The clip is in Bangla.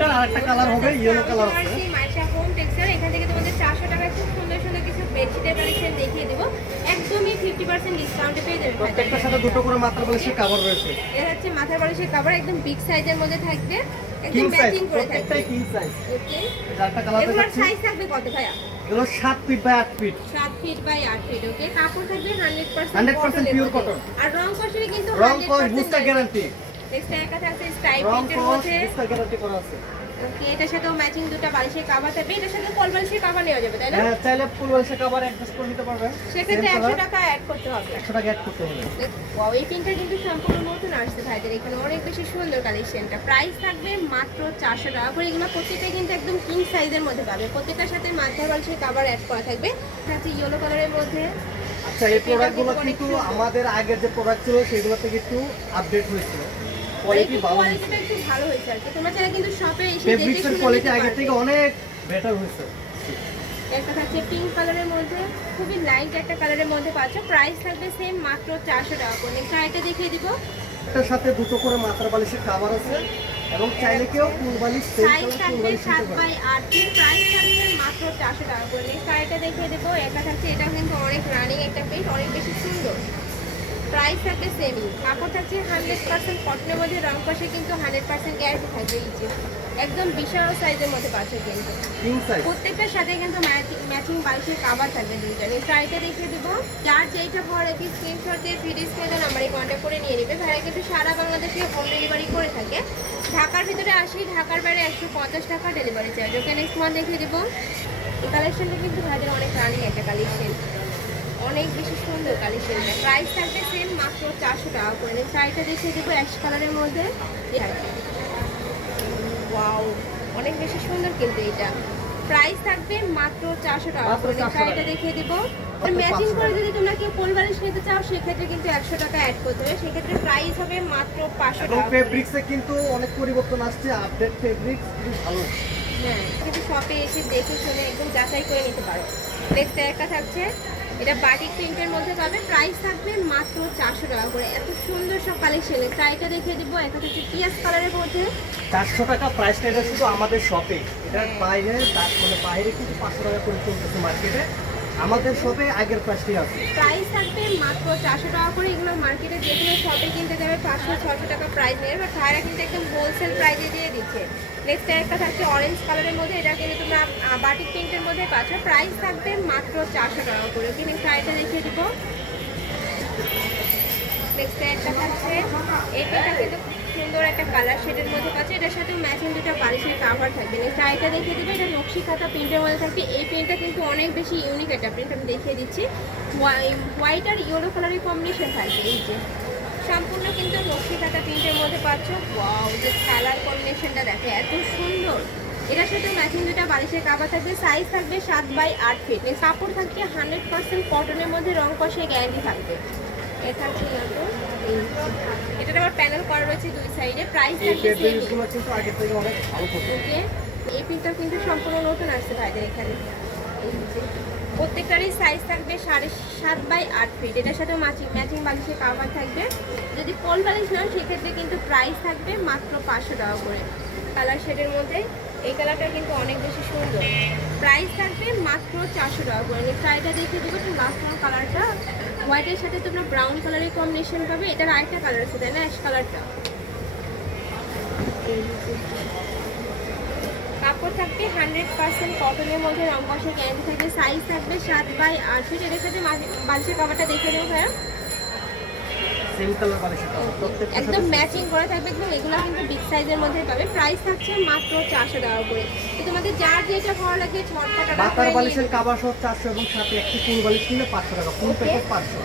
এটার আরেকটা কালার হবে ইয়েলো কালার আছে মাইশা হোম টেক্সচার এখান থেকে তোমাদের চারশো টাকায় খুব সুন্দর সুন্দর কিছু বেডশিটের কালেকশন দেখিয়ে দেবো। একদমই ফিফটি পার্সেন্ট ডিসকাউন্টে পেয়ে যাবে প্রত্যেকটার সাথে দুটো করে মাত্রা বালিশের কাভার রয়েছে। এর হচ্ছে মাথার বালিশের কাভার একদম বিগ সাইজের মধ্যে থাকবে। একদম ম্যাচিং করে থাকবে। প্রত্যেকটাই কিং সাইজ ওকে একটা কালার এগুলোর দেখাচ্ছি সাইজ থাকবে কত ভাইয়া? এগুলো সাত ফিট বাই আট ফিট সাত ফিট বাই আট ফিট ওকে কাপড় থাকবে হান্ড্রেড 100% pure cotton। আর রং কষের কিন্তু রং কস বুস্টার গ্যারান্টি স্ট্রাইপ প্রিন্টের মধ্যে। ওকে এটার সাথেও ম্যাচিং দুটো বালিশের কাভার থাকবে। এটার সাথে কল বালিশের কাভার নেওয়া যাবে তাই না? হ্যাঁ চাইলে ফুল বালিশের কাভার অ্যাডজাস্ট করে নিতে পারবেন সেক্ষেত্রে টাকা অ্যাড করতে হবে। একশো টাকা অ্যাড করতে হবে। ওয়াও এই পিনটা কিন্তু সম্পূর্ণ নতুন আসছে ভাইদের। এখানে অনেক বেশি সুন্দর কালেকশনটা প্রাইস থাকবে মাত্র চারশো টাকা করে এগুলো প্রত্যেকটা কিন্তু একদম কিং সাইজের মধ্যে পাবে। প্রত্যেকটার সাথে মাথার বালিশের কাভার অ্যাড করা থাকবে। ইয়েলো কালারের মধ্যে। আচ্ছা এই প্রোডাক্টগুলো কিন্তু আমাদের আগের যে প্রোডাক্ট ছিল সেগুলো থেকে একটু আপডেট হয়েছে কোয়ালিটি ভালো হয়েছে ভালো হয়েছে আর কি। তোমরা চাইলে কিন্তু শপে এসে ফেব্রিক্সের কোয়ালিটি নিতে থেকে অনেক বেটার হয়েছে। একটা থাকছে পিঙ্ক কালারের মধ্যে খুবই লাইট একটা কালারের মধ্যে পাচ্ছ। প্রাইস থাকবে সেম মাত্র চারশো টাকা করে। নেক্সট আরেকটা দেখিয়ে দিব। এটার সাথে দুটো করে মাথার বালিশের কাভার আছে এবং চাইলে কেউ ফুল বালিশ সাইজ থাকবে সাত বাই আট। প্রাইস থাকবে মাত্র চারশো টাকা করে। নেক্সট আরেকটা দেখিয়ে দেবো। একা থাকছে এটা কিন্তু অনেক রানিং একটা পেট অনেক বেশি সুন্দর। প্রাইস থাকবে সেমই কাপড় থাকছে হান্ড্রেড পার্সেন্ট কটনের মধ্যে রং পাশে কিন্তু হান্ড্রেড পার্সেন্ট গ্যারান্টি থাকবে এই যে। একদম বিশাল সাইজের মধ্যে পাচ্ছ কিন্তু। প্রত্যেকটার সাথে কিন্তু ম্যাচিং বালিশের কাভার থাকবে দুইটা এই ট্রাইটা দেখিয়ে দেবো। যার যেইটা ভালো লাগে স্ক্রিনশট দিয়ে ভিডিও স্ক্রিনে নাম্বারে কন্ট্যাক্ট করে নিয়ে নেবে। ভাইরা কিন্তু সারা বাংলাদেশে হোম ডেলিভারি করে থাকে। ঢাকার ভিতরে আসি ঢাকার বাইরে একশো পঞ্চাশ টাকা delivery charge okay next month দেখিয়ে দেবো। এই কালেকশনটা কিন্তু ভাইদের অনেক রানিং একটা কালেকশন অনেক বেশি সুন্দর কালেকশনটা প্রাইস থাকবে সেম মাত্র চারশো টাকা করে। শাড়িটা দেখিয়ে দেবো অ্যাশ কালারের মধ্যে। ওয়াও অনেক বেশি সুন্দর কিন্তু এটা। প্রাইস থাকবে মাত্র চারশো টাকা করে। শাড়িটা দেখিয়ে দেবো। ম্যাচিং করে যদি তোমরা কেউ পোলবালিশ নিতে চাও সেক্ষেত্রে কিন্তু একশো টাকা অ্যাড করতে হবে। সেক্ষেত্রে প্রাইস হবে মাত্র পাঁচশো টাকা। ফেব্রিক্সে কিন্তু অনেক পরিবর্তন আসছে। আপডেট ফেব্রিক্স ভালো। হ্যাঁ কিন্তু শপে এসে দেখে শুনে একদম যাচাই করে নিতে পারো। নেক্সট একটা থাকছে এটা বাটিক প্রিন্টের মধ্যে পাবে প্রাইস থাকবে মাত্র চারশো টাকা করে। এত সুন্দর সব কালেকশনে ট্রাইটা দেখিয়ে দেবো। একটা হচ্ছে পিয়াজ কালারের মধ্যে। চারশো টাকা প্রাইসটা এটা শুধু আমাদের শপে এটা হ্যাঁ। বাইরে তার মানে বাইরে কিন্তু পাঁচশো টাকা করে চলতেছে মার্কেটে আমাদের শপে আগের প্রাইসটাই আছে। প্রাইস থাকবে মাত্র চারশো টাকা করে। এগুলো মার্কেটে যে কোনো শপে কিনতে যাবে। পাঁচশো ছশো টাকা প্রাইস নেবে। বাট ভাইরা কিন্তু একদম হোলসেল প্রাইসে দিয়ে দিচ্ছে। নেক্সট একটা থাকছে অরেঞ্জ কালারের মধ্যে, এটা কিন্তু তোমরা বাটিক প্রিন্টের মধ্যে পাচ্ছ। প্রাইস থাকবে মাত্র চারশো টাকা করে। ওকে নেক্সট শাড়িটা দেখিয়ে দিব। নেক্সট একটা থাকছে। এটা কিন্তু সুন্দর একটা কালার শেডের মধ্যে পাচ্ছে। এটার সাথে ম্যাচিং দুটো বালিশের কাভার থাকবে। নেক্সট শাড়িটা দেখিয়ে দিবে। এটা নকশি খাতা প্রিন্টের মধ্যে থাকবে। এই প্রিন্টটা কিন্তু অনেক বেশি ইউনিক একটা প্রিন্ট আমি দেখিয়ে দিচ্ছি। হোয়াইট আর ইয়েলো কালারের কম্বিনেশন থাকবে, এই যে। কিন্তু নকশি খাতা তিনটের মধ্যে পাচ্ছ। ওয়াও যে কালার কম্বিনেশনটা দেখো এত সুন্দর। এটার সাথে ম্যাচিং দুটা বালিশের কাভার থাকবে সাইজ থাকবে সাত বাই আট ফিট কাপড় থাকবে হান্ড্রেড পার্সেন্ট কটনের মধ্যে রং কষে গ্যারান্টি থাকবে। এ থাকছে দেখো, এই যে। আবার প্যানেল করা রয়েছে দুই সাইডে প্রাইস থাকবে এই পিনটা কিন্তু সম্পূর্ণ নতুন আসছে ভাইদের এখানে। এই যে। প্রত্যেকটারই সাইজ থাকবে সাড়ে সাত বাই আট ফিট এটার সাথে ম্যাচিং ম্যাচিং বালিশের কাভার থাকবে। যদি পোল বালিশ নাও সেক্ষেত্রে কিন্তু প্রাইস থাকবে মাত্র পাঁচশো টাকা করে। কালার শেডের মধ্যে এই কালারটা কিন্তু অনেক বেশি সুন্দর। প্রাইস থাকবে মাত্র চারশো টাকা করে। নেক্সট শাড়িটা দেখিয়ে দেবো লাস্ট কালারটা হোয়াইটের সাথে তোমরা ব্রাউন কালারের কম্বিনেশন পাবে। এটার আরেকটা কালার আছে, তাই না? অ্যাশ কালারটা। কাপড় থাকবে হান্ড্রেড পার্সেন্ট কটনের মধ্যে রং কষে গ্যারান্টি থাকবে। সাইজ থাকবে সাত বাই আট। ফিট এটার সাথে বালিশের কাপড়টা দেখে নেব ভাইয়া। একদম ম্যাচিং করা থাকবে একদম এগুলো কিন্তু বিগ সাইজের মধ্যে পাবে। প্রাইস থাকছে মাত্র চারশো টাকা করে। তো তোমাদের যার যেটা ভালো লাগে ঝটপট মাথার বালিশের কাভার সহ চারশো এবং সাথে একটি ফুল বালিশ কিনলে পাঁচশো টাকা ফুল প্যাকেট পাঁচশো।